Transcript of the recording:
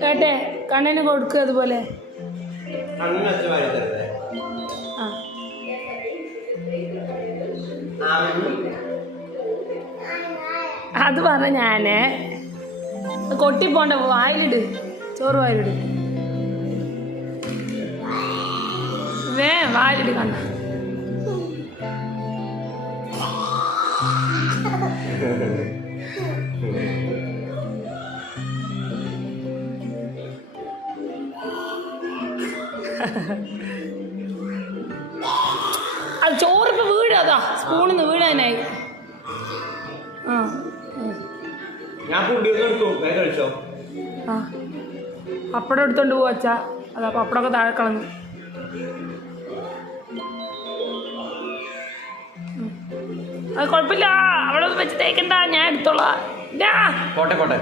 കേട്ടെ കണ്ണിന് കൊടുക്കുക അതുപോലെ. അത് പറഞ്ഞ ഞാന് കൊട്ടിപ്പോണ്ട വായിലിട്, ചോറ് വായിലിട്, വായിലിട് കണ്ട. അത് ചോറിപ്പോ വീഴാതാ, സ്പൂണിന്ന് വീഴാനായി. പപ്പടം എടുത്തോണ്ട് പോവച്ചാ, അതാ പപ്പടമൊക്കെ താഴെ കളഞ്ഞു. അത് കുഴപ്പമില്ല, അവിടെ ഒന്ന് വെച്ച് തേക്കണ്ട, ഞാൻ എടുത്തോളാം. പോട്ടെ.